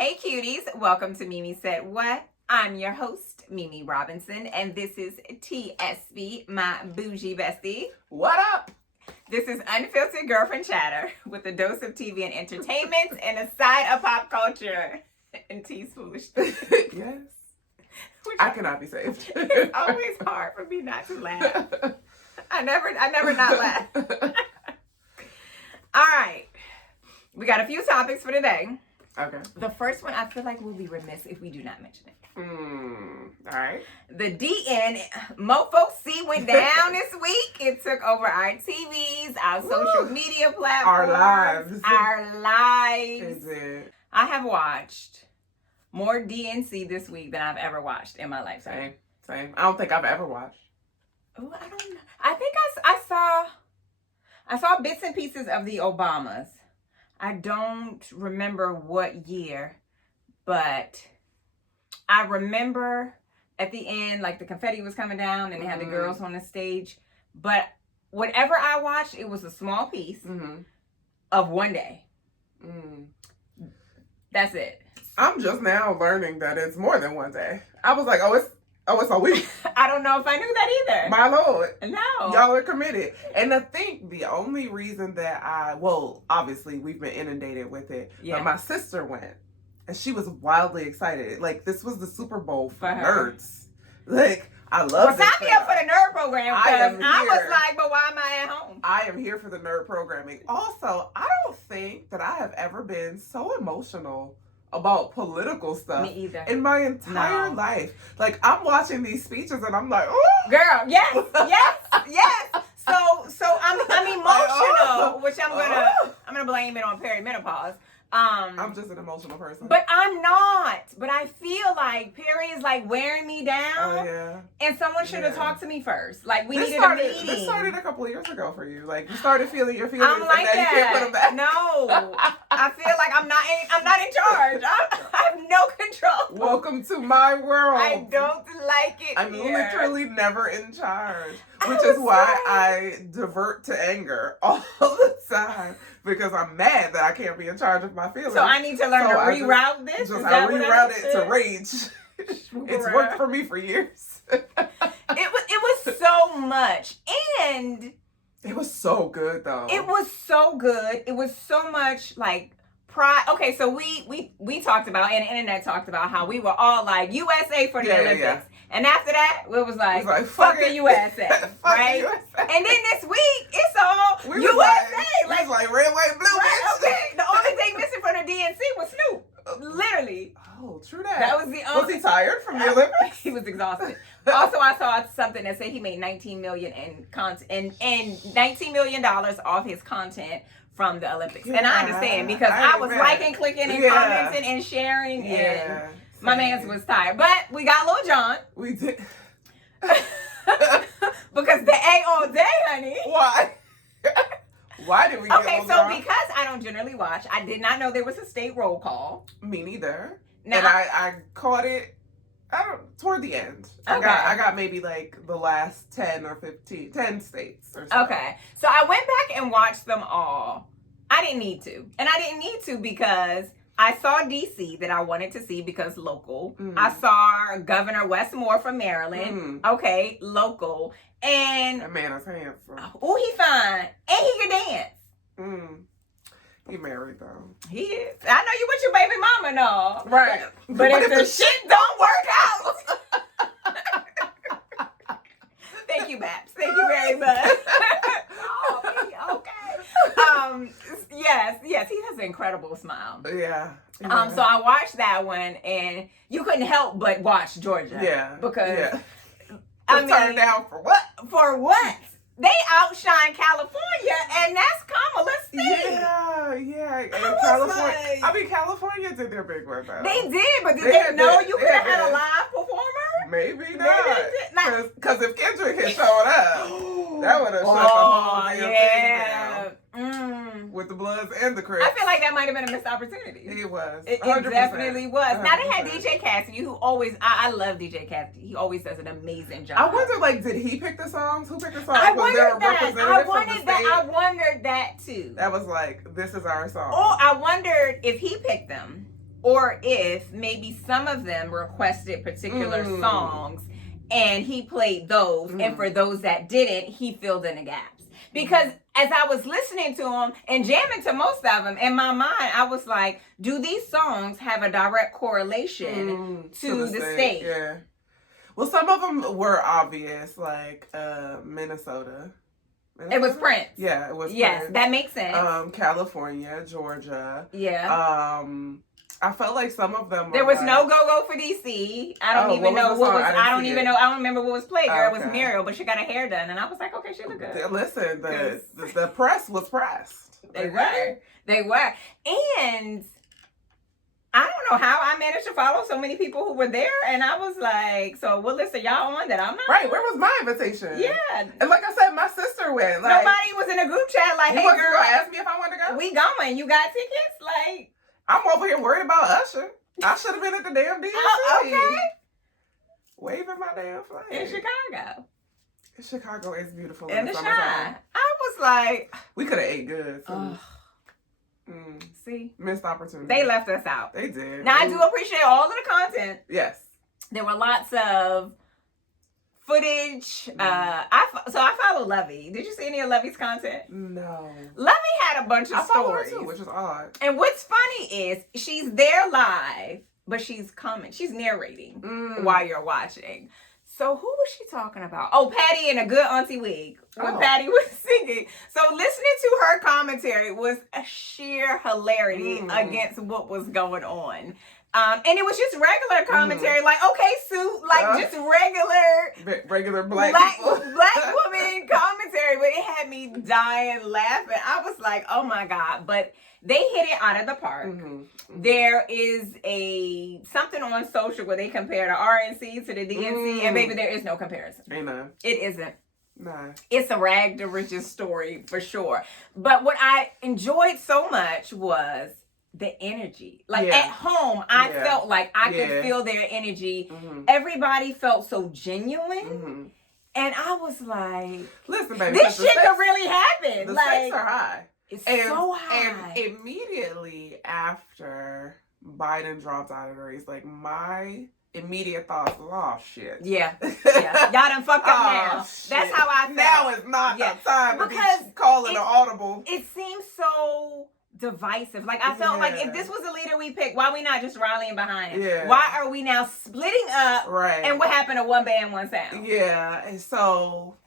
Hey cuties, welcome to Mimi Said What? I'm your host, Mimi Robinson, and this is TSB, my bougie bestie. What up? This is unfiltered girlfriend chatter with a dose of TV and entertainment and a side of pop culture and T's foolishness. Yes. I cannot be saved. It's always hard for me not to laugh. I never not laugh. All right. We got a few topics for today. Okay. The first one, I feel like we'll be remiss if we do not mention it. All right. The DN Mofo C went down this week. It took over our TVs, our social media platforms, our lives. Is it? I have watched more DNC this week than I've ever watched in my lifetime. Same. I don't think I've ever watched. Oh, I don't know. I think I saw bits and pieces of the Obamas. I don't remember what year, but I remember at the end, like the confetti was coming down and they had the girls on the stage. But whatever I watched, it was a small piece of one day. That's it. I'm just now learning that it's more than one day. I was like, it's a week. I don't know if I knew that either. My Lord. No. Y'all are committed. And I think the only reason that obviously we've been inundated with it, but my sister went and she was wildly excited. Like, this was the Super Bowl for nerds. Like, I love it. Sign me up for the nerd program because I was like, but why am I at home? I am here for the nerd programming. Also, I don't think that I have ever been so emotional about political stuff Me either. in my entire life. Like, I'm watching these speeches and I'm like, oh, girl, yes. So I'm emotional, which I'm gonna blame it on perimenopause. I'm just an emotional person. But I'm not. But I feel like Perry is like wearing me down. Oh yeah. And someone should have talked to me first. Like we needed a meeting. This started a couple of years ago for you. Like you started feeling your feelings. I'm like and now you can't put them back. No, I feel like I'm not in charge. I have no control. Welcome to my world. I don't like it. I'm here. literally never in charge, which is why I divert to anger all the time. Because I'm mad that I can't be in charge of my feelings. So I need to learn to reroute this? I reroute it to rage. It's worked for me for years. It was so much. And it was so good though. It was so good. It was so much like pride. Okay, so we talked about, and the internet talked about how we were all like USA for the Olympics. Yeah. And after that, it was like fuck the USA, right? And then this week, it's all USA. Like red, white, blue. Right, okay. The only thing missing from the DNC was Snoop. Literally. Oh, true that. That was the only. Was he tired from the Olympics? He was exhausted. Also, I saw something that said he made $19 million in content and $19 million off his content from the Olympics. Yeah, and I understand because I was liking, clicking, and commenting and sharing. Yeah. And my man's was tired. But we got Lil Jon. We did. Because they ate all day, honey. Why? Why did we get Lil Jon? Because I don't generally watch, I did not know there was a state roll call. Me neither. Now, and I caught it toward the end. Okay. I got maybe like the last 10 states or so. Okay. So I went back and watched them all. I didn't need to. And I didn't need to because I saw DC that I wanted to see because local. I saw Governor Wes Moore from Maryland. Okay, local. And that man is handsome. Oh, he fine. And he can dance. He married though. He is. I know you with your baby mama and all. Right. But if the shit don't work out. Thank you, Babs. Thank you very much. Okay. Yes, he has an incredible smile. Yeah. So I watched that one and you couldn't help but watch Georgia. Yeah. Because I mean, turned down for what? For what? They outshine California, and that's Kamala's thing. Yeah. And California did their big one though. They did, but did they know you could have had a live performer? Maybe not. Because if Kendrick had shown up, that would have shut the whole damn thing down. With the Bloods and the Crips. I feel like that might have been a missed opportunity. It was. It definitely was. 100%. Now they had DJ Cassidy, who always, I love DJ Cassidy. He always does an amazing job. I wonder, like, did he pick the songs? Who picked the songs? I wondered that too. That was like, this is our song. Or I wondered if he picked them or if maybe some of them requested particular songs and he played those, and for those that didn't, he filled in the gaps. Because as I was listening to them and jamming to most of them, in my mind, I was like, do these songs have a direct correlation to the state? Yeah. Well, some of them were obvious, like Minnesota. It was Prince. Yeah, it was Yes, Prince. that makes sense. California, Georgia. Yeah. I felt like some of them were there was no go for DC. I don't even know what was. I don't even know. I don't remember what was played. Girl, it was Muriel, but she got her hair done, and I was like, okay, she looked good. Listen, the press was pressed. They were, and I don't know how I managed to follow so many people who were there, and I was like, so what list are y'all on that I'm not? Right, where was my invitation? Yeah. And like I said, my sister went. Like, nobody was in a group chat like, hey, girl, ask me if I want to go? We going. You got tickets? Like, I'm over here worried about Usher. I should have been at the damn DNC. Okay. Waving my damn flag. In Chicago. Chicago is beautiful in the summertime. I was like, we could have ate good. See? Missed opportunity. They left us out. They did. Now, I do appreciate all of the content. Yes. There were lots of footage. I follow Lovey. Did you see any of Lovey's content? No. Lovey had a bunch of I stories. Her too, which is odd. And what's funny is she's there live, but she's narrating while you're watching. So who was she talking about? Oh, Patty and a good auntie wig when Patty was singing. So listening to her commentary was a sheer hilarity against what was going on. And it was just regular commentary, like, okay, Sue, like just regular black woman commentary, but it had me dying laughing. I was like, oh my God. But they hit it out of the park. There is something on social where they compare the RNC to the DNC, and baby, there is no comparison. Amen. It isn't. Nah. It's a rag to riches story for sure. But what I enjoyed so much was the energy. Like at home, I felt like I could feel their energy. Everybody felt so genuine. And I was like, listen, baby, this shit could really happen. The like, stakes are high. It's so high. And immediately after Biden dropped out of the race, like my immediate thoughts was, oh shit. Yeah. Y'all done fucked up now. Shit. That's how I felt. Now is not the time to be calling an audible. It seems so divisive. Like I felt like if this was the leader we picked, why are we not just rallying behind him? Yeah. Why are we now splitting up? Right. And what happened to one band, one sound? Yeah. And so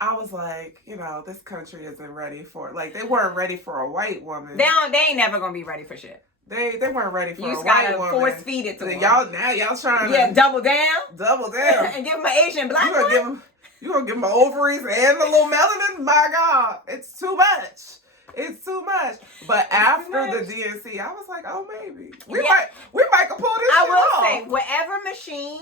I was like, this country isn't ready for, like, they weren't ready for a white woman. They ain't never gonna be ready for shit. They weren't ready for a white woman. You just gotta force feed it to them. Y'all trying to double down and give them an Asian black one. You gonna give them ovaries and a little melanin? My God, it's too much. It's too much. But after the DNC, I was like, oh, maybe we might can pull this. I will say, whatever machine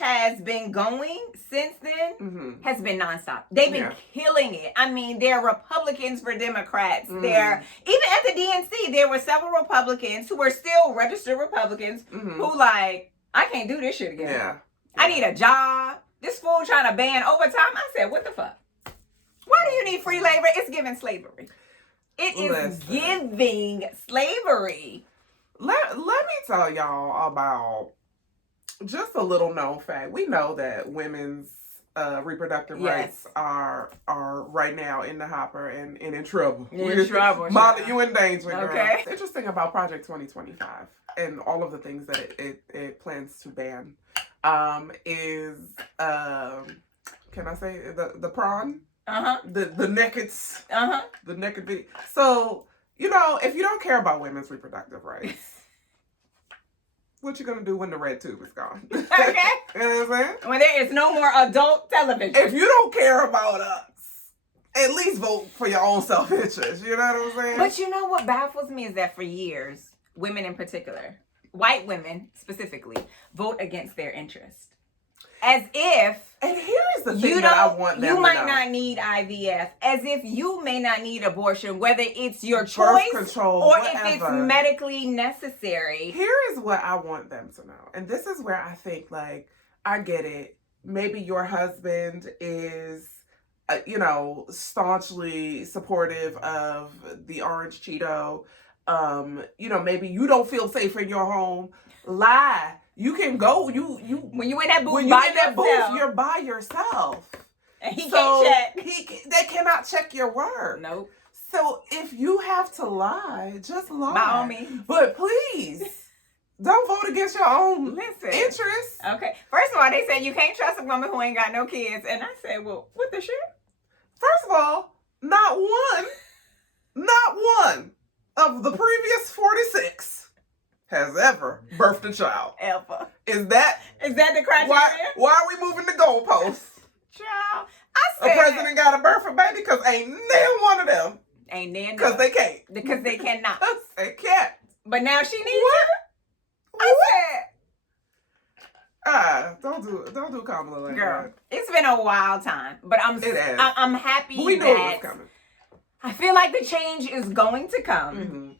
has been going since then has been nonstop. They've been killing it. I mean, they're Republicans for Democrats. They're even at the DNC. There were several Republicans who were still registered Republicans who like, I can't do this shit again. Yeah. I need a job. This fool trying to ban overtime. I said, what the fuck? Why do you need free labor? It's giving slavery. It is giving slavery. Let me tell y'all about just a little known fact. We know that women's reproductive rights are right now in the hopper and in trouble. In trouble. Molly, you in danger, girl. Okay. It's interesting about Project 2025 and all of the things that it plans to ban is can I say the prawn? The naked the naked video. So, if you don't care about women's reproductive rights, what you gonna do when the red tube is gone? Okay. You know what I'm saying? When there is no more adult television. If you don't care about us, at least vote for your own self-interest. You know what I'm saying? But you know what baffles me is that for years, women in particular, white women specifically, vote against their interest. As if, and here is the thing that I want them to know. You might not need IVF. As if you may not need abortion, whether it's your choice control, or whatever. If it's medically necessary. Here is what I want them to know. And this is where I think, like, I get it. Maybe your husband is, staunchly supportive of the orange Cheeto. maybe you don't feel safe in your home, lie. You can go. You when you in that booth, you're by yourself. And he can't check. They cannot check your word. Nope. So if you have to lie, just lie. By all means. But please, don't vote against your own interests. Okay. First of all, they said you can't trust a woman who ain't got no kids. And I said, well, what the shit? First of all, not one of the previous 46 has ever birthed a child. Ever. Is that the criteria? Why are we moving the goalposts? Child. A president got to birth a baby because ain't neither one of them. Ain't neither. Because they can't. Because they cannot. They can't. But now she needs it. I said. Don't do Kamala like Girl, that. it's been a wild time. But I'm happy we knew it was coming. I feel like the change is going to come. Mm-hmm.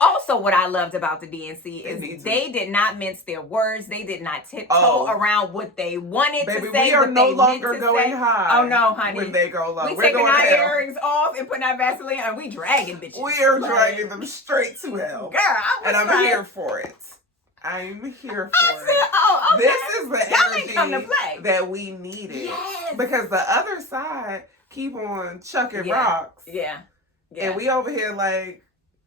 Also, what I loved about the DNC is they did not mince their words. They did not tiptoe around what they wanted to say. We are no longer going high. Oh, no, honey. When they go low. We're taking our earrings off and putting our Vaseline on. We dragging bitches. We are dragging them straight to hell. Girl, I'm here for it. I'm here for it. Oh, okay. This is the energy come to play. that we needed. Yes. Because the other side keep on chucking rocks. Yeah. And we over here like...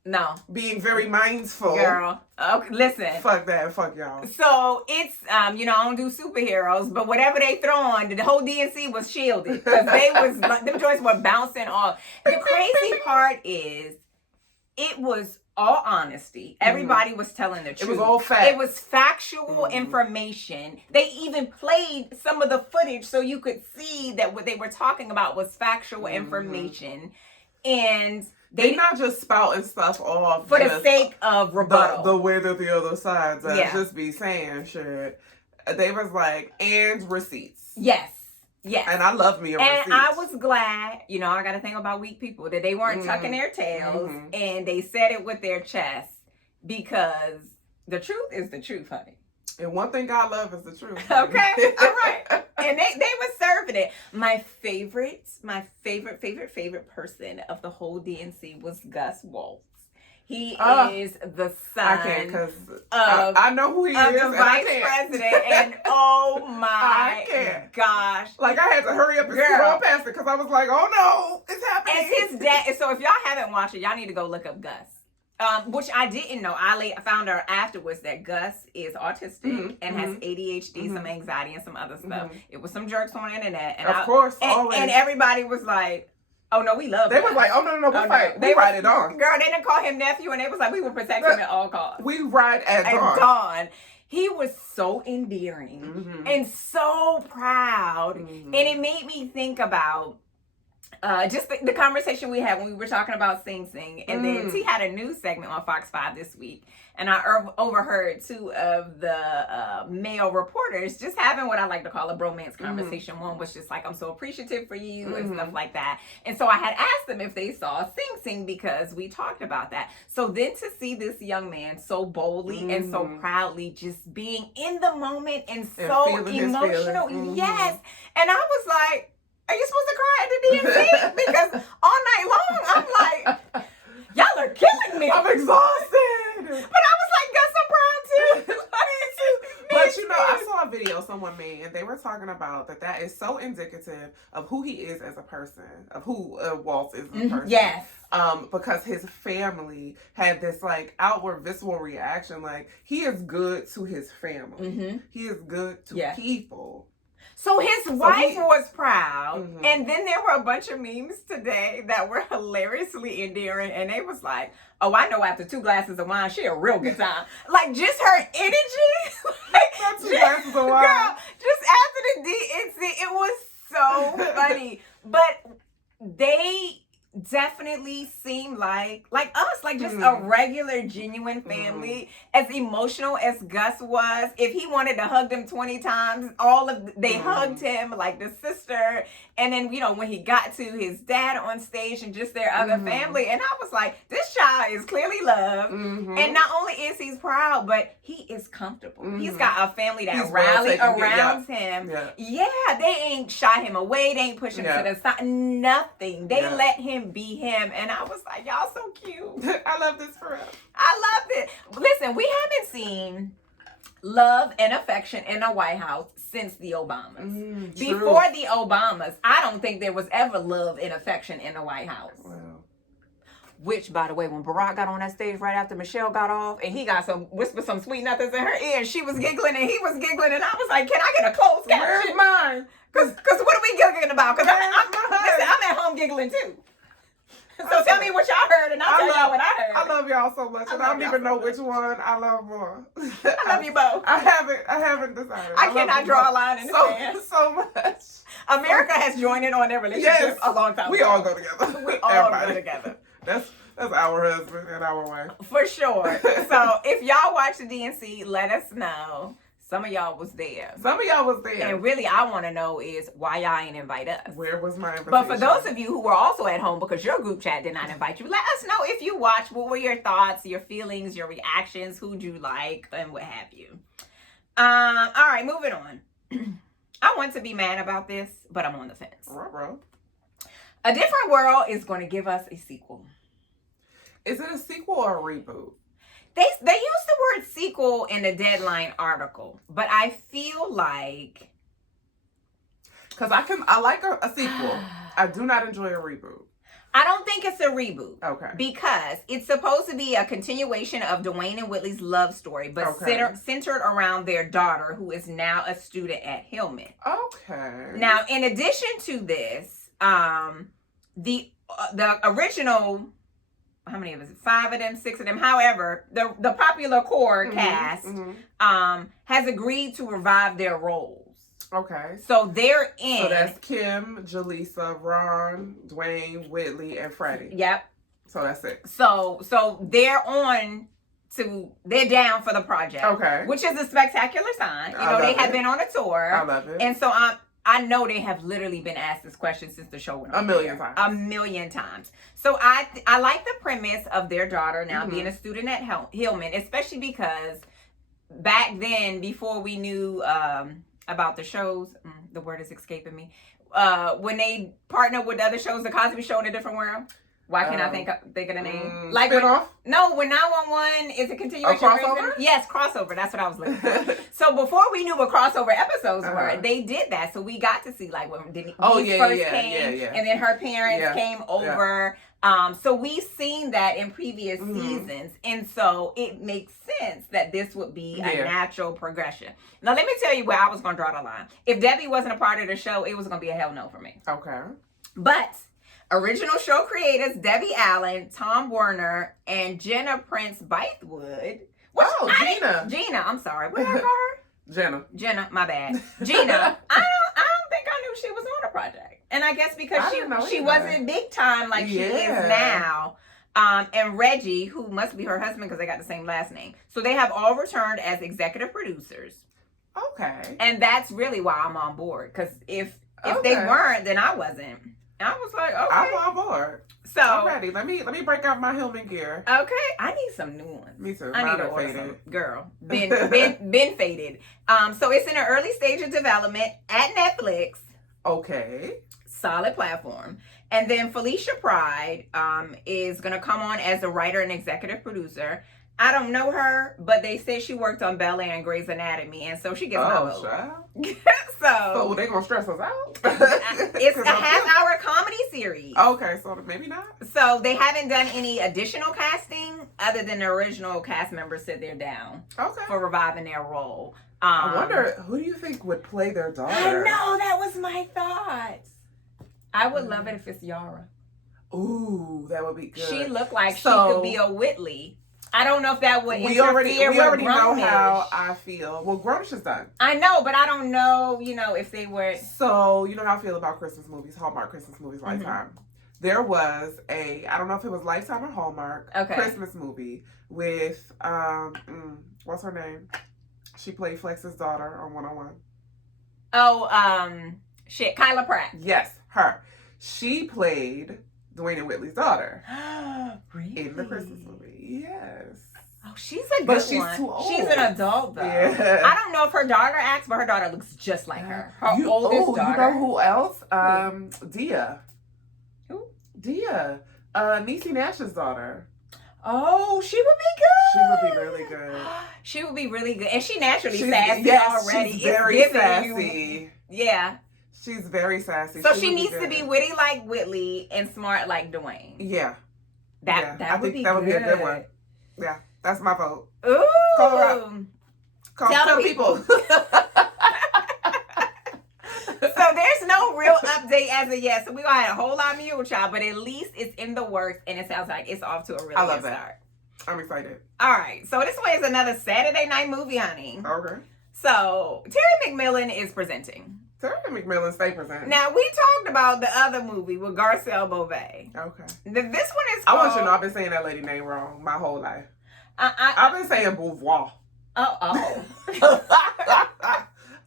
No. Being very mindful. Girl. Okay, listen. Fuck that. Fuck y'all. So it's, I don't do superheroes, but whatever they throw on, the whole DNC was shielded. Because them joints were bouncing off. The crazy part is, it was all honesty. Everybody was telling the truth. It was all facts. It was factual information. They even played some of the footage so you could see that what they were talking about was factual information. And... They not just spouting stuff off for the sake of rebuttal. The way that the other sides just be saying shit. They was like, and receipts. Yes. Yes. And I love me a receipt. And I was glad, I got to think about weak people, that they weren't tucking their tails and they said it with their chest, because the truth is the truth, honey. And one thing God loves is the truth. Okay. All right. And they were serving it. My favorite person of the whole DNC was Gus Walz. He is the son I can't, because I know who he is. The vice president. And oh my gosh. Like, I had to hurry up and scoot on past it because I was like, oh no, it's happening. And his dad. So if y'all haven't watched it, y'all need to go look up Gus. Which I didn't know. I found out afterwards that Gus is autistic and has ADHD, some anxiety, and some other stuff. It was some jerks on the internet. And always. And everybody was like, oh no, we love him. They was like, oh no, we fight. We ride it on. Girl, they didn't call him nephew, and they was like, we will protect him at all costs. We ride at dawn. He was so endearing and so proud. And it made me think about just the conversation we had when we were talking about Sing Sing. And then T had a news segment on Fox 5 this week. And I overheard two of the male reporters just having what I like to call a bromance conversation. One was just like, I'm so appreciative for you and stuff like that. And so I had asked them if they saw Sing Sing because we talked about that. So then to see this young man so boldly and so proudly just being in the moment and so emotional. Yes. And I was like, are you supposed to cry at the DNC? Because all night long, I'm like, y'all are killing me. I'm exhausted. But I was like, Gus, I'm proud too. But I saw a video someone made, and they were talking about that is so indicative of who he is as a person, of who Walz is as a person. Yes. Because his family had this like outward visceral reaction, like he is good to his family. He is good to people. So his wife was proud, and then there were a bunch of memes today that were hilariously endearing, and they was like, oh, I know after 2 glasses of wine, she a real good time. Like, just her energy. Not 2 glasses of wine. Girl, just after the DNC, it was so funny. But they definitely seem like us, like just a regular, genuine family. As emotional as Gus was, if he wanted to hug them 20 times, they hugged him, like the sister. And then, when he got to his dad on stage and just their other family, and I was like, this child is clearly loved. And not only is he proud, but he is comfortable. He's got a family that rally around him. Yeah, they ain't shot him away. They ain't pushed him to the side. Nothing. They let him him be him. And I was like, y'all so cute. I love this for real. I loved it. Listen, we haven't seen love and affection in the White House since the Obamas. Before the Obamas, I don't think there was ever love and affection in the White House. Wow. Which, by the way, when Barack got on that stage right after Michelle got off, and he got whispered some sweet nothings in her ear, and she was giggling and he was giggling, and I was like, can I get a closed caption? Where's mine? Cause what are we giggling about? Cause I'm at home giggling too. So tell me what y'all heard, and I'll tell y'all what I heard. I love y'all so much, and I don't even know which one I love more. I love you both. I haven't decided. I cannot draw a line in the sand. So much. America has joined in on their relationship a long time ago. We all go together. We all go together. That's our husband and our wife. For sure. So if y'all watch the DNC, let us know. Some of y'all was there. And really, I want to know is why y'all ain't invite us. Where was my invitation? But for those of you who were also at home because your group chat did not invite you, let us know if you watched. What were your thoughts, your feelings, your reactions? Who'd you like, and what have you? All right, moving on. I want to be mad about this, but I'm on the fence. Bro. A Different World is going to give us a sequel. Is it a sequel or a reboot? They used the word sequel in the Deadline article, but I feel like... Because I like a sequel. I do not enjoy a reboot. I don't think it's a reboot. Okay. Because it's supposed to be a continuation of Dwayne and Whitley's love story, but centered around their daughter, who is now a student at Hillman. Okay. Now, in addition to this, the original... How many of us? 5 of them, 6 of them. However, the popular core cast has agreed to revive their roles. Okay. So they're in. So that's Kim, Jaleesa, Ron, Dwayne, Whitley, and Freddie. Yep. So that's it. So they're down for the project. Okay. Which is a spectacular sign. You know, they have been on a tour. I love it. And so I know they have literally been asked this question since the show went on. A million times. So I like the premise of their daughter now being a student at Hillman, especially because back then, before we knew about the shows, the word is escaping me, when they partnered with other shows, The Cosby Show in a Different World. Why can't I think of the name? Like spin-off? When 911 is a continuation. A crossover? Yes, crossover. That's what I was looking for. So before we knew what crossover episodes were, they did that. So we got to see like when Denise first came, and then her parents came over. So we've seen that in previous seasons, and so it makes sense that this would be a natural progression. Now let me tell you where I was going to draw the line. If Debbie wasn't a part of the show, it was going to be a hell no for me. Okay. But original show creators Debbie Allen, Tom Werner, and Jenna Prince Bythewood. Gina. I'm sorry. What did I call her? Jenna. My bad. Gina. I don't think I knew she was on a project. And I guess because she wasn't big time like she is now. And Reggie, who must be her husband because they got the same last name. So they have all returned as executive producers. Okay. And that's really why I'm on board. Because if they weren't, then I wasn't. And I was like, okay. I'm on board. So I'm ready. Let me break out my Hillman gear. Okay. I need some new ones. Me too. I need to order some. Girl. Been faded. So it's in an early stage of development at Netflix. Okay. Solid platform. And then Felicia Pride is going to come on as a writer and executive producer. I don't know her, but they said she worked on Bel Air and Grey's Anatomy, and so she gets my vote. So they gonna stress us out? It's a half-hour comedy series. Okay, so maybe not. So they haven't done any additional casting other than the original cast members said they're down for reviving their role. I wonder, who do you think would play their daughter? I know, that was my thought. I would love it if it's Yara. Ooh, that would be good. She looked like she could be a Whitley. I don't know if that would interfere with We already know Grumnish. how I feel. Well, Grumnish is done. I know, but I don't know, if they were... So, you know how I feel about Christmas movies, Hallmark Christmas movies, Lifetime. There was I don't know if it was Lifetime or Hallmark, Christmas movie with, what's her name? She played Flex's daughter on 101. Oh, Kyla Pratt. Yes, her. She played Dwayne and Whitley's daughter. Really? In the Christmas movie. Yes. Oh, she's a good one. But she's too old. She's an adult, though. Yeah. I don't know if her daughter acts, but her daughter looks just like her. Her oldest daughter. You know who else? Dia. Who? Dia, Niecy Nash's daughter. Oh, she would be good. She would be really good. She would be really good. And she naturally sassy already. She's very sassy. Yeah. She's very sassy. So she needs to be witty like Whitley and smart like Dwayne. Yeah. That would be that would be a good one. Yeah. That's my vote. Ooh. Call her up. Tell people. So there's no real update as of yet. So we're going to have a whole lot of Mule Child, but at least it's in the works and it sounds like it's off to a really good start. I'm excited. All right. So this one is another Saturday night movie, honey. Okay. So Terry McMillan is presenting. Terry McMillan stay presenting. Now, we talked about the other movie with Garcelle Beauvais. Okay. This one is called... I want you to know I've been saying that lady name wrong my whole life. I've been saying Beauvais. Oh.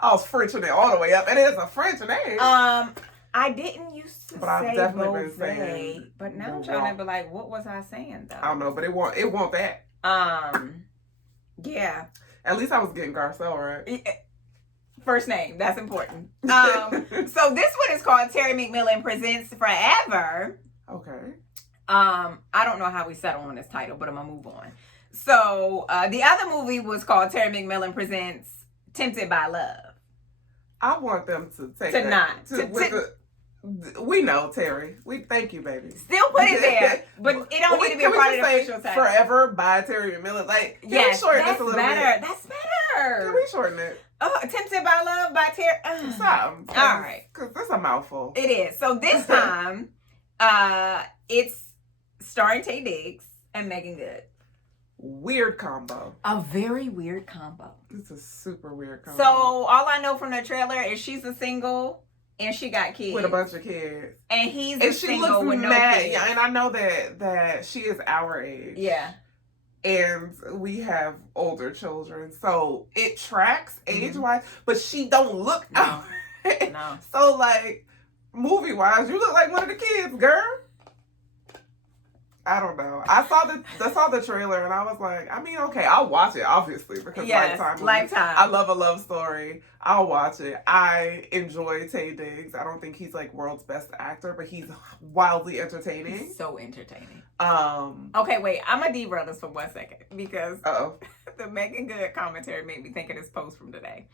I was Frenching it all the way up, and it is a French name. I didn't used to but say I've definitely Beauvais, been saying, but now I'm trying to be like, what was I saying though? I don't know, but it won't that. Yeah. At least I was getting Garcelle right. First name, that's important. So this one is called Terry McMillan Presents Forever. Okay. I don't know how we settle on this title, but I'm gonna move on. So the other movie was called Terry McMillan Presents Tempted by Love. I want them to take to that, not. We know, Terry. We thank you, baby. Still put it there, but it don't need to be a part of the official title. Forever by Terry McMillan. Like, can we shorten this a little bit? That's better. Can we shorten it? Tempted by Love by Terry. Stop. All right. Because that's a mouthful. It is. So this time, it's starring Taye Diggs and Meagan Good. Weird combo. A very weird combo. It's a super weird combo. So all I know from the trailer is she's a single and she got kids. With a bunch of kids. And he's a single with no kids. Yeah, and I know that she is our age. Yeah. And we have older children. So it tracks age-wise, but she don't look out. No. So like, movie-wise, you look like one of the kids, girl. I don't know. I saw the trailer and I was like, I mean, okay, I'll watch it, obviously, because Lifetime. I love a love story. I'll watch it. I enjoy Taye Diggs. I don't think he's like world's best actor, but he's wildly entertaining. He's so entertaining. Okay, wait. I'm gonna derail this for 1 second because the Meagan Good commentary made me think of this post from today,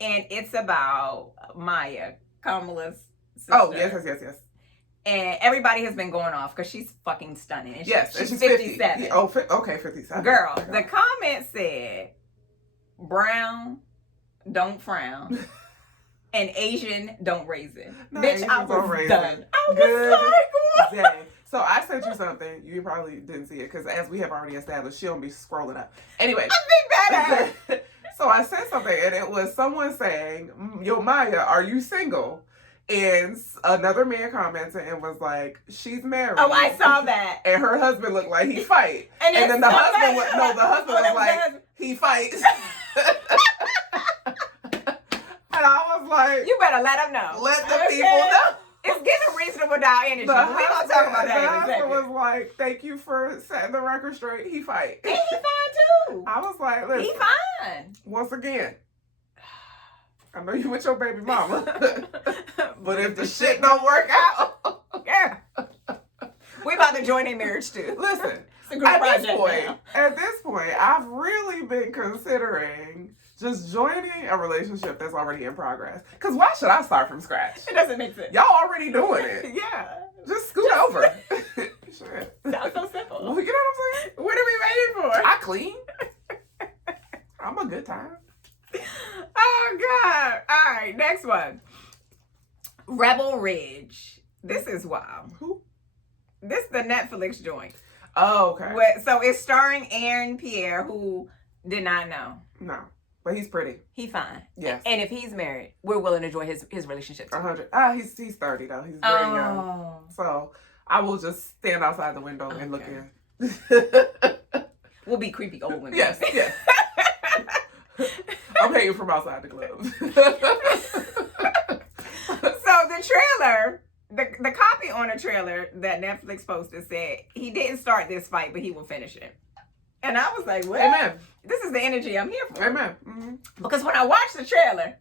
and it's about Maya, Kamala's sister. Oh yes. And everybody has been going off because she's fucking stunning. And she's 57. Yeah, okay, 57. Girl, the comment said, brown, don't frown, and Asian, don't raisin. No, bitch, Asian I was raisin. done. I was Good like, what? Day. So I sent you something. You probably didn't see it because as we have already established, she don't be scrolling up. Anyway. I think better. So I sent something and it was someone saying, yo, Maya, are you single? And another man commented and was like, she's married. Oh, I saw that. And her husband looked like he fight. And then the husband was like, he fights. And I was like, you better let them know. Let the people know. It's getting reasonable doubt energy. We're going to talk about that in a second. The husband was like, thank you for setting the record straight. He fight. And he fine too. I was like, listen. He fine. Once again, I know you with your baby mama. But if the shit don't work out. Yeah. We about to join a marriage too. Listen, it's a group project at this point, I've really been considering just joining a relationship that's already in progress. Because why should I start from scratch? It doesn't make sense. Y'all already doing it. Yeah. Just scoot over. Shit. Sounds so simple. Well, you know what I'm saying? What are we waiting for? I clean. I'm a good time. Oh, God. All right, next one. Rebel Ridge. This is wild. Who? This is the Netflix joint. Oh, okay. So it's starring Aaron Pierre, who did not know. No, but he's pretty. He fine. Yes. And if he's married, we're willing to join his relationship. 100. He's 30 though. He's very young. So I will just stand outside the window and look in. We'll be creepy old women. Yes. I'm hanging from outside the club. So the trailer, the copy on the trailer that Netflix posted said he didn't start this fight, but he will finish it. And I was like, what? Amen. This is the energy I'm here for. Amen. Mm-hmm. Because when I watched the trailer,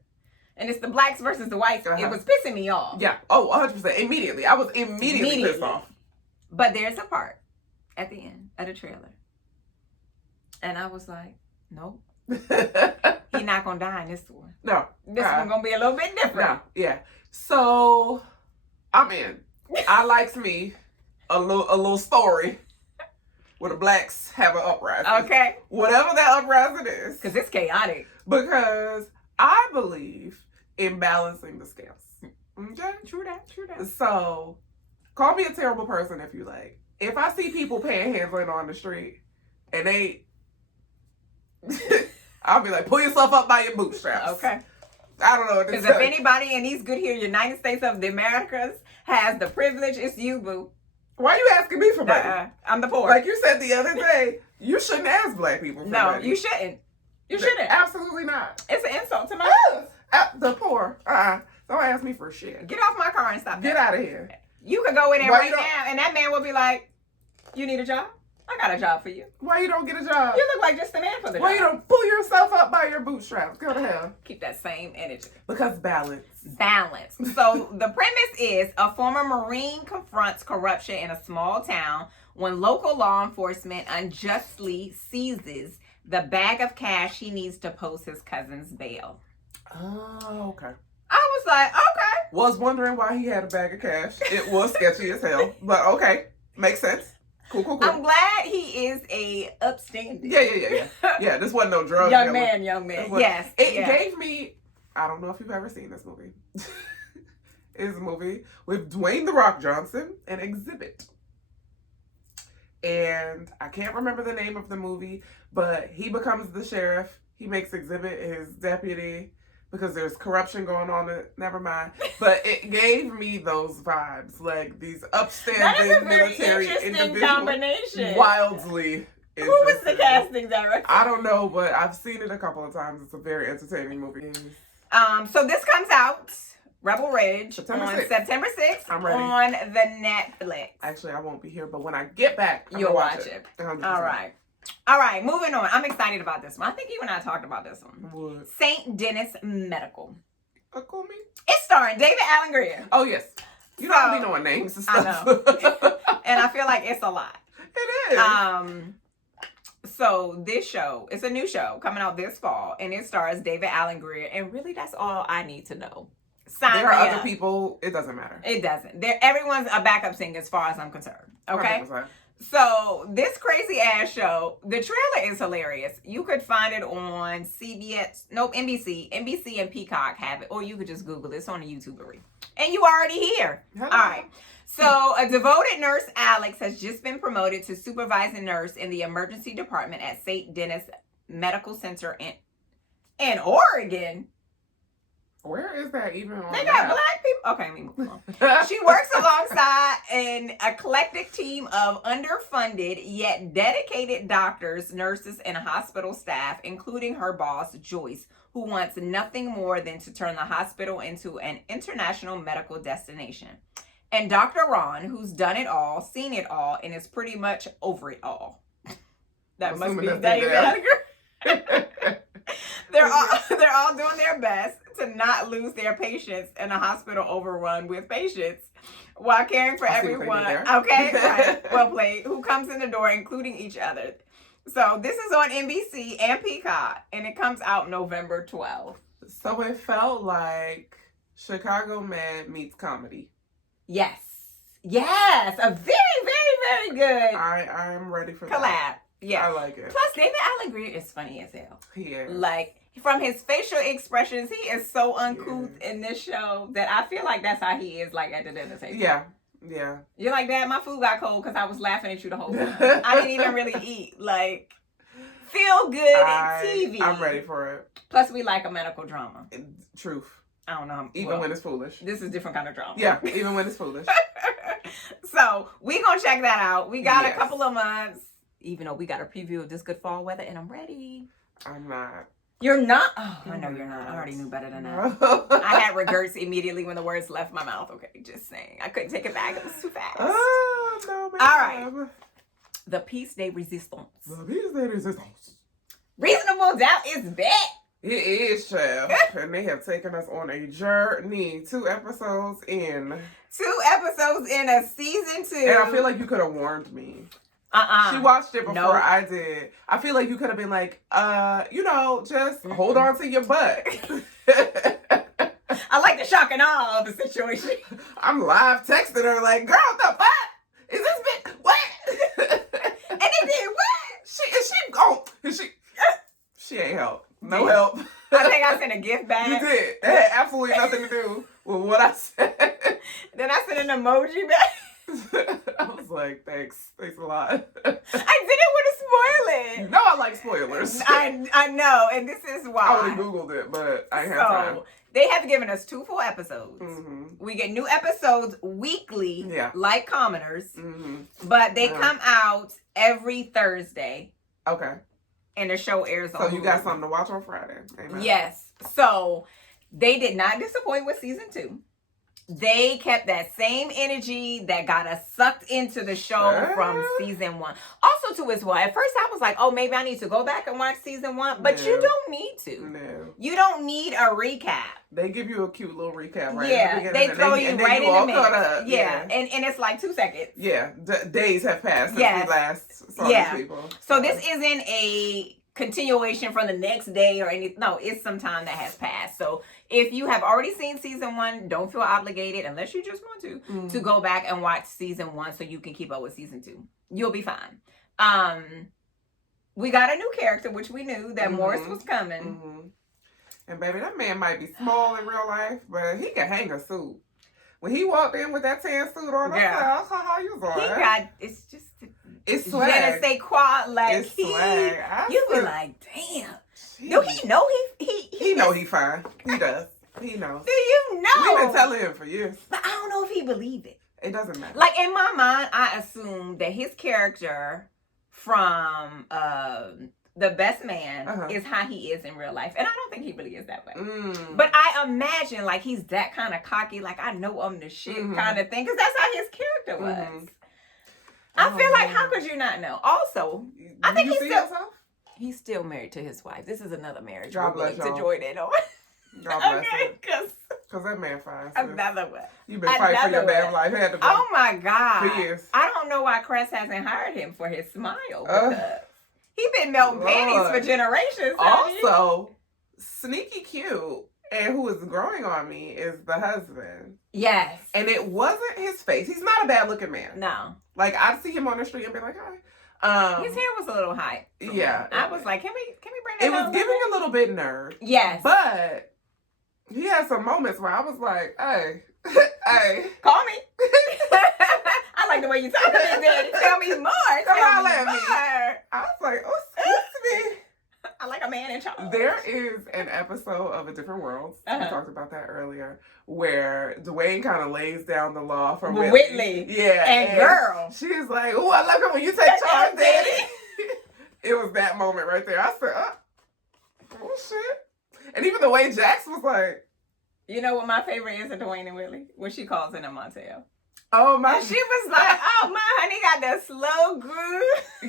and it's the blacks versus the whites, it was pissing me off. Yeah. Oh, 100%. Immediately. I was immediately pissed off. But there's a part at the end of the trailer. And I was like, nope. He's not going to die in this one. No. This one's going to be a little bit different. No, yeah. So, I'm in. I likes me a little story where the blacks have an uprising. Okay. Whatever that uprising is. Because it's chaotic. Because I believe in balancing the scales. Okay? True that. So, call me a terrible person if you like. If I see people panhandling on the street and they... I'll be like, pull yourself up by your bootstraps. Okay. I don't know what to say. Because if anybody in these good here United States of the Americas has the privilege, it's you, boo. Why are you asking me for money? I'm the poor. Like you said the other day, you shouldn't ask black people for money. No, you shouldn't. You shouldn't. Absolutely not. It's an insult to my... The poor. Don't ask me for shit. Get off my car and stop that. Get out of here. You could go in there right now and that man will be like, you need a job? I got a job for you. Why you don't get a job? You look like just the man for the job. Why you don't pull yourself up by your bootstraps? Go to hell. Keep that same energy. Because balance. Balance. So the premise is a former Marine confronts corruption in a small town when local law enforcement unjustly seizes the bag of cash he needs to post his cousin's bail. Oh, okay. I was like, okay. Was wondering why he had a bag of cash. It was sketchy as hell. But okay. Makes sense. Cool. I'm glad he is a upstanding. Yeah. Yeah, this wasn't no drug. young man. Yes. It gave me, I don't know if you've ever seen this movie. It's a movie with Dwayne "The Rock" Johnson and Exhibit. And I can't remember the name of the movie, but he becomes the sheriff. He makes Exhibit his deputy because there's corruption going on. Never mind. But it gave me those vibes, like these upstanding military individuals. Combination. Wildly Who was the casting director? I don't know, but I've seen it a couple of times. It's a very entertaining movie. So this comes out, Rebel Ridge, September on 6th. September 6th I'm ready. on the Netflix. Actually, I won't be here, but when I get back, you'll watch it. 100%. All right, moving on. I'm excited about this one. I think you and I talked about this one. What? St. Denis Medical. Call me? It's starring David Alan Grier. Oh, yes. You don't be knowing names and stuff. I know. And I feel like it's a lot. It is. So this show, it's a new show coming out this fall, and it stars David Alan Grier, and really that's all I need to know. There are other people. It doesn't matter. It doesn't. Everyone's a backup singer as far as I'm concerned. Okay? 100%. So this crazy ass show, the trailer is hilarious. You could find it on NBC. NBC and Peacock have it, or you could just Google it. It's on the YouTubery. And you already here. Hello. All right. So a devoted nurse, Alex, has just been promoted to supervising nurse in the emergency department at St. Denis Medical Center in Oregon. Where is that even on They got black people. Okay, let me move on. She works alongside an eclectic team of underfunded yet dedicated doctors, nurses, and hospital staff, including her boss, Joyce, who wants nothing more than to turn the hospital into an international medical destination. And Dr. Ron, who's done it all, seen it all, and is pretty much over it all. That must be David. They're all doing their best to not lose their patients in a hospital overrun with patients while caring for everyone. Okay, right. Well played. Who comes in the door, including each other. So this is on NBC and Peacock, and it comes out November 12th. So it felt like Chicago Med meets comedy. Yes. A very, very, very good I'm ready for collab. that. Yeah. I like it. Plus, David Alan Grier is funny as hell. He is. Like, from his facial expressions, he is so uncouth in this show that I feel like that's how he is, like, at the dinner table. Yeah. You're like, Dad, my food got cold because I was laughing at you the whole time. I didn't even really eat. Like, feel good TV. I'm ready for it. Plus, we like a medical drama. Truth. I don't know. Even when it's foolish. This is a different kind of drama. Yeah, even when it's foolish. So, we gonna check that out. We got a couple of months, even though we got a preview of this good fall weather, and I'm ready. I'm not. You're not? Oh, I know you're not. I already knew better than that. I had regrets immediately when the words left my mouth. Okay, just saying. I couldn't take it back. It was too fast. Oh, no, man. All right. The piece de resistance. The piece de resistance. Reasonable Doubt is back. It is, child. And they have taken us on a journey. 2 episodes in. 2 episodes in a season 2. And I feel like you could have warned me. She watched it before I did. I feel like you could have been like, just hold on to your butt. I like the shock and awe of the situation. I'm live texting her like, girl, what the fuck? Is this bitch? What? And it did what? She ain't help. No help. I think I sent a gift back. You did. It had absolutely nothing to do with what I said. Then I sent an emoji back. I was like, thanks a lot. I didn't want to spoil it. You know I like spoilers. I know, and this is why. I would have Googled it, but I ain't have time. They have given us 2 full episodes. Mm-hmm. We get new episodes weekly, like commoners, but they come out every Thursday. Okay. And the show airs on So you Hulu. got something to watch on Friday. Amen. Yes. So they did not disappoint with season 2. They kept that same energy that got us sucked into the show from season 1. Also, too, as well. At first, I was like, oh, maybe I need to go back and watch season 1. But you don't need to. No. You don't need a recap. They give you a cute little recap, right? Yeah, they throw you right in the mix. Yeah, and it's like 2 seconds. Yeah, days have passed since we last saw these people. So this isn't a continuation from the next day or anything. No, it's some time that has passed. So if you have already seen season 1, don't feel obligated, unless you just want to go back and watch season 1 so you can keep up with season 2. You'll be fine. We got a new character, which we knew that Morris was coming. And baby, that man might be small in real life, but he can hang a suit. When he walked in with that tan suit on, I was like, how you doing? It's swag. Je ne sais quoi, like it's swag. You be like, damn. Do he know he know he fine. He does. He knows. Do you know? We've been telling him for years. But I don't know if he believe it. It doesn't matter. Like in my mind, I assume that his character from The Best Man is how he is in real life. And I don't think he really is that way. But I imagine like he's that kind of cocky, like I know I'm the shit kind of thing. Because that's how his character was. I feel like, how could you not know? Also, I think he's still married to his wife. This is another marriage we're willing to join in on. Okay, because that man fine. Another one. You've been fighting for your damn life. Had to be. Oh my God. For years. I don't know why Crest hasn't hired him for his smile. Because he been melting panties for generations. Also, sneaky cute. And who is growing on me is the husband. Yes. And it wasn't his face. He's not a bad looking man. No. Like I'd see him on the street and be like, hi. His hair was a little high. Yeah. I was like, can we bring that It was giving a little bit nerd. Yes. But he had some moments where I was like, hey. Call me. I like the way you talk to me, Daddy. Tell me more. Tell me more. I was like, oh, excuse me. I like a man in charge. There is an episode of A Different World. We talked about that earlier, where Dwayne kind of lays down the law for Whitley. Yeah. And girl. She's like, oh, I love it when you take charge, Daddy. It was that moment right there. I said, oh, shit. And even the way Jax was like. You know what my favorite is of Dwayne and Whitley? When she calls in a Montel. Oh, my. And she was like, oh, my honey got the slow groove.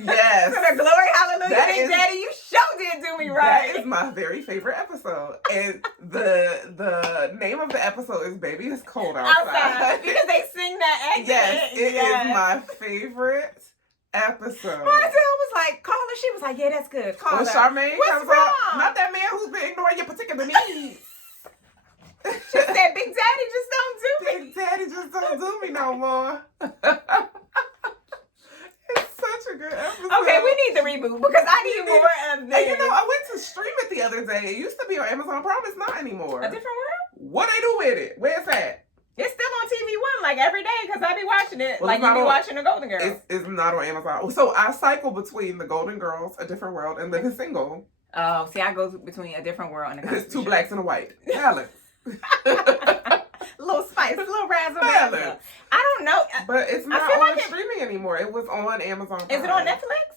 Yes. To the glory, hallelujah. Big Daddy, you sure did do me right. That is my very favorite episode. And the name of the episode is Baby It's Cold Outside. Because they sing that accent. Yes, it is my favorite episode. Marcel was like, call her. She was like, yeah, that's good. Call her. Charmaine What's comes wrong? up. Not that man who's been ignoring your particular needs. She said, Big Daddy just don't do me. Big Daddy just don't do me no more. It's such a good episode. Okay, we need the reboot because I need more of this. And you know, I went to stream it the other day. It used to be on Amazon Prime. It's not anymore. A Different World? What they do with it? Where's that? It's still on TV One like every day because I be watching it. Well, like you be watching The Golden Girls. It's not on Amazon. So I cycle between The Golden Girls, A Different World, and Living Single. Oh, see, I go between A Different World and The Cosby It's 2 Show. blacks and a white. Balance. Little spice, a little razzle dazzle. I don't know, but it's not on streaming anymore. It was on Amazon Prime. Is it on Netflix?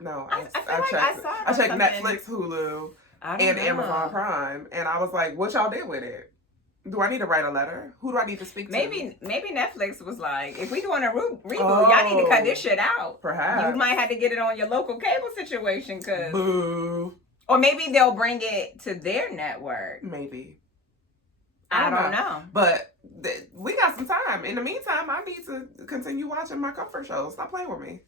No, I feel like I saw it. I checked Netflix, Hulu, and Amazon Prime, and I was like, "What y'all did with it? Do I need to write a letter? Who do I need to speak to?" Maybe Netflix was like, "If we doing a reboot, y'all need to cut this shit out. Perhaps you might have to get it on your local cable situation." Cause boo. Or maybe they'll bring it to their network. Maybe. I don't know. But we got some time. In the meantime, I need to continue watching my comfort shows. Stop playing with me.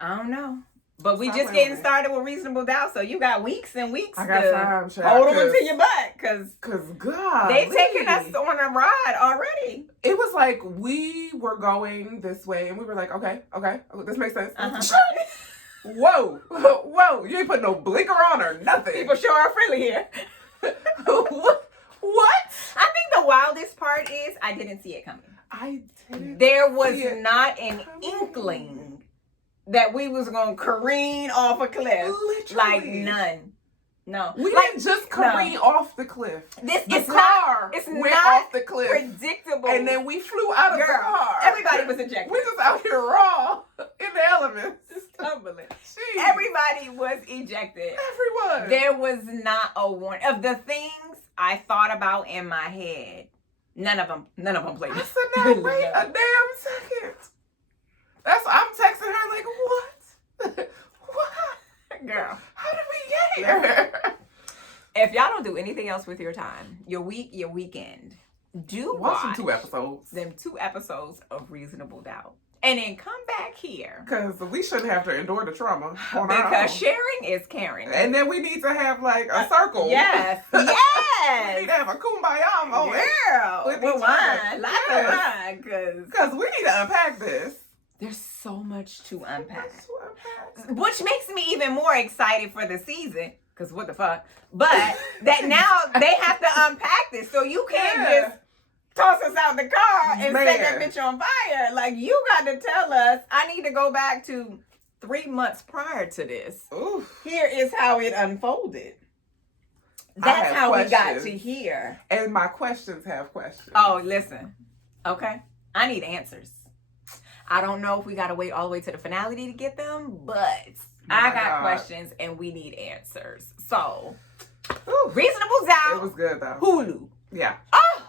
I don't know. But we just getting started with Reasonable Doubt, so you got weeks and weeks I got time, child. Hold them to your butt, because God, they taking us on a ride already. It was like we were going this way, and we were like, okay, this makes sense. Whoa, you ain't put no blinker on or nothing. People sure are friendly here. What? I think the wildest part is I didn't see it coming. I didn't. There was not an inkling that we was gonna careen off a cliff. Literally. Like none. No. We didn't just careen off the cliff. The car went off the cliff. Predictable. And then we flew out of the car. Everybody was ejected. We just out here raw in the elements. Just tumbling. Jeez. Everybody was ejected. Everyone. There was not a warning. Of the things I thought about in my head, none of them played. I said, now wait a damn second. I'm texting her like, what? What? Girl. How did we get here? If y'all don't do anything else with your time, your week, your weekend, watch them 2 episodes. Them 2 episodes of Reasonable Doubt. And then come back here. Because we shouldn't have to endure the trauma on because sharing is caring. And then we need to have like a circle. Yes. Yes. We need to have a kumbaya moment. Girl. With wine. Lots of wine. Because we need to unpack this. There's so much to unpack. Which makes me even more excited for the season. Because what the fuck? But that now they have to unpack this. So you can't just toss us out the car and set that bitch on fire. Like, you got to tell us, I need to go back to 3 months prior to this. Oof. Here is how it unfolded. That's how we got to here. And my questions have questions. Oh, listen. Okay. I need answers. I don't know if we got to wait all the way to the finale to get them, but I got questions and we need answers. So, Reasonable Doubt. It was good, though. Hulu. Yeah. Oh!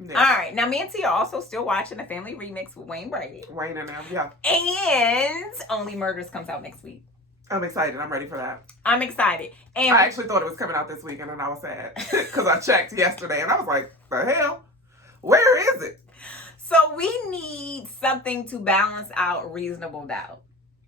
Yeah. All right. Now, me and Tia are also still watching the family remix with Wayne Brady. Wayne and them, yeah. And Only Murders comes out next week. I'm excited. I'm ready for that. I'm excited. And I actually thought it was coming out this week, and then I was sad because I checked yesterday, and I was like, the hell? Where is it? So we need something to balance out Reasonable Doubt.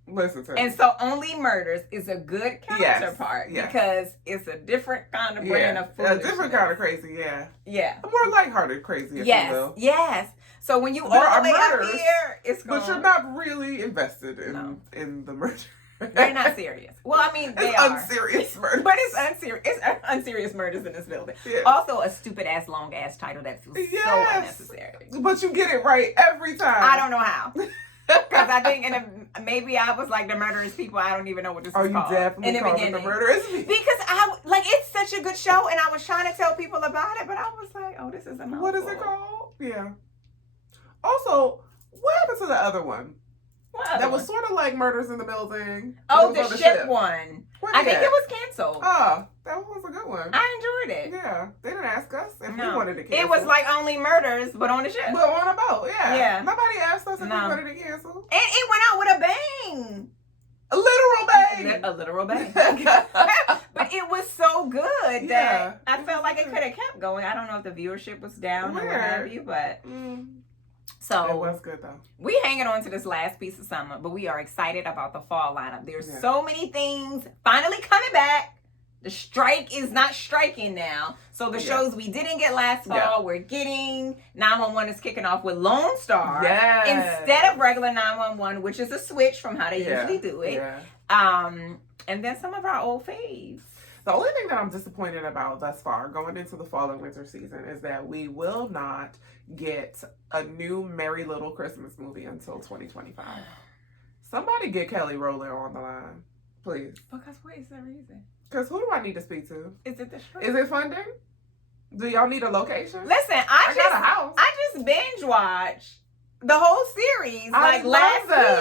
Listen to me. And so Only Murders is a good counterpart because it's a different kind of brand of foolishness. A different kind of crazy, yeah. Yeah. A more lighthearted crazy, if you will. Yes. So when you all the way up here, it's going. But you're not really invested in the murder. They're not serious. Well, I mean, they are. Unserious murders. But it's unserious. It's unserious murders in this building. Yeah. Also, a stupid-ass, long-ass title that feels so unnecessary. But you get it right every time. I don't know how. Because I think maybe I was like the murderous people. I don't even know what this is called. You definitely in the beginning. The murderous people? Because it's such a good show, and I was trying to tell people about it, but I was like, oh, this is a mouthful. What is it called? Yeah. Also, what happened to the other one? That was sort of like Murders in the Building. Oh, the ship one. I think it was canceled. Oh, that was a good one. I enjoyed it. Yeah. They didn't ask us if we wanted to cancel. It was like Only Murders, but on the ship. But on a boat, yeah. Nobody asked us if we wanted to cancel. And it went out with a bang. A literal bang. A literal bang. But it was so good that I felt like it could have kept going. I don't know if the viewership was down or what have you, but... So it was good though. We hanging on to this last piece of summer, but we are excited about the fall lineup. There's so many things finally coming back. The strike is not striking now. So the shows we didn't get last fall, we're getting. 911 is kicking off with Lone Star instead of regular 911, which is a switch from how they usually do it. And then some of our old faves. The only thing that I'm disappointed about thus far, going into the fall and winter season, is that we will not get a new Merry Little Christmas movie until 2025. Somebody get Kelly Rowland on the line, please. Because what is the reason? Because who do I need to speak to? Is it the strike? Is it funding? Do y'all need a location? Listen, I got a house. I just binge watched the whole series last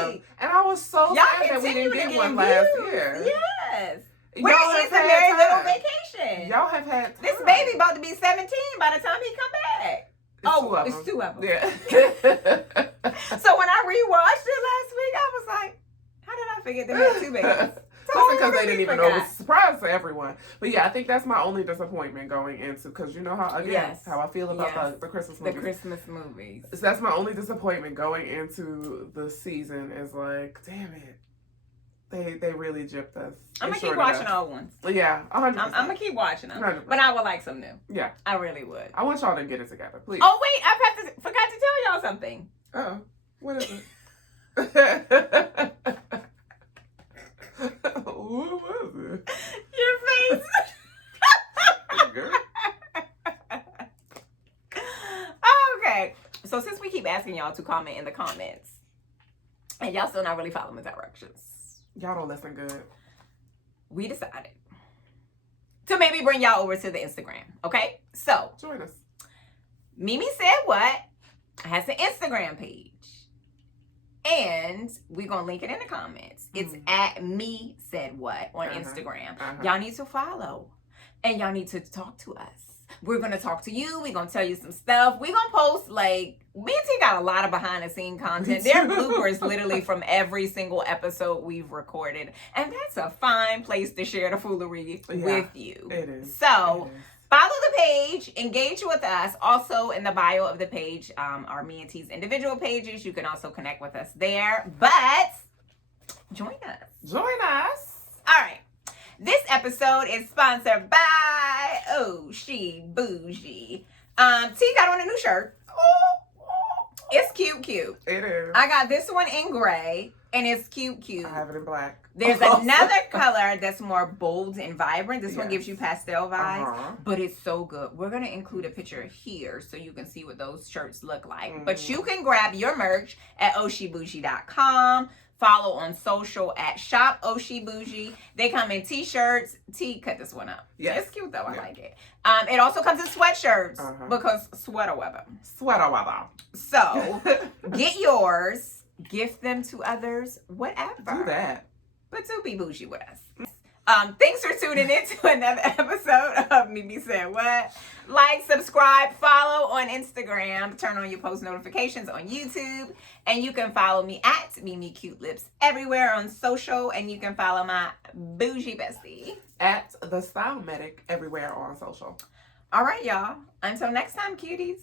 week. And I was so sad that we didn't get one last year. Yes. Where is the Merry Little Vacation? Y'all have had time. This baby about to be 17 by the time he come back. It's two of them. Yeah. So when I rewatched it last week, I was like, how did I forget they had 2 babies? because they didn't even know. It was a surprise to everyone. But yeah, I think that's my only disappointment going into, because you know how, again, how I feel about the Christmas movies. The Christmas movies. So that's my only disappointment going into the season is like, damn it. They really gypped us. I'm going to keep watching old ones. Yeah, 100%. I'm going to keep watching them. 100%. But I would like some new. Yeah. I really would. I want y'all to get it together, please. Oh, wait. I forgot to tell y'all something. Uh-oh. What is it? What was it? Your face. Good. Okay. So since we keep asking y'all to comment in the comments, and y'all still not really following the directions, y'all don't listen good. we decided to maybe bring y'all over to the Instagram. Okay? So join us. Mimi Said What has an Instagram page. And we're going to link it in the comments. It's at Me Said What on Instagram. Y'all need to follow. And y'all need to talk to us. We're going to talk to you. We're going to tell you some stuff. We're going to post, like, me and T got a lot of behind-the-scenes content. There are bloopers literally from every single episode we've recorded. And that's a fine place to share the foolery with you. It is. So, follow the page. Engage with us. Also, in the bio of the page are me and T's individual pages. You can also connect with us there. But, join us. Join us. All right. This episode is sponsored by She Bougie. T got on a new shirt. It's cute. It is. I got this one in gray, and it's cute. I have it in black. There's another color that's more bold and vibrant. This one gives you pastel vibes, but it's so good. We're going to include a picture here so you can see what those shirts look like. But you can grab your merch at oshibougie.com. Follow on social at Shop Oshi Bougie. They come in t-shirts. T cut this one up. Yeah, it's cute though. I like it. It also comes in sweatshirts because sweater weather. So get yours. Gift them to others. Whatever. Do that. But do be bougie with us. Thanks for tuning in to another episode of Mimi Said What. Like, subscribe, follow on Instagram, turn on your post notifications on YouTube, and you can follow me at Mimi Cute Lips everywhere on social, and you can follow my bougie bestie at The Style Medic everywhere on social. All right, y'all. Until next time, cuties.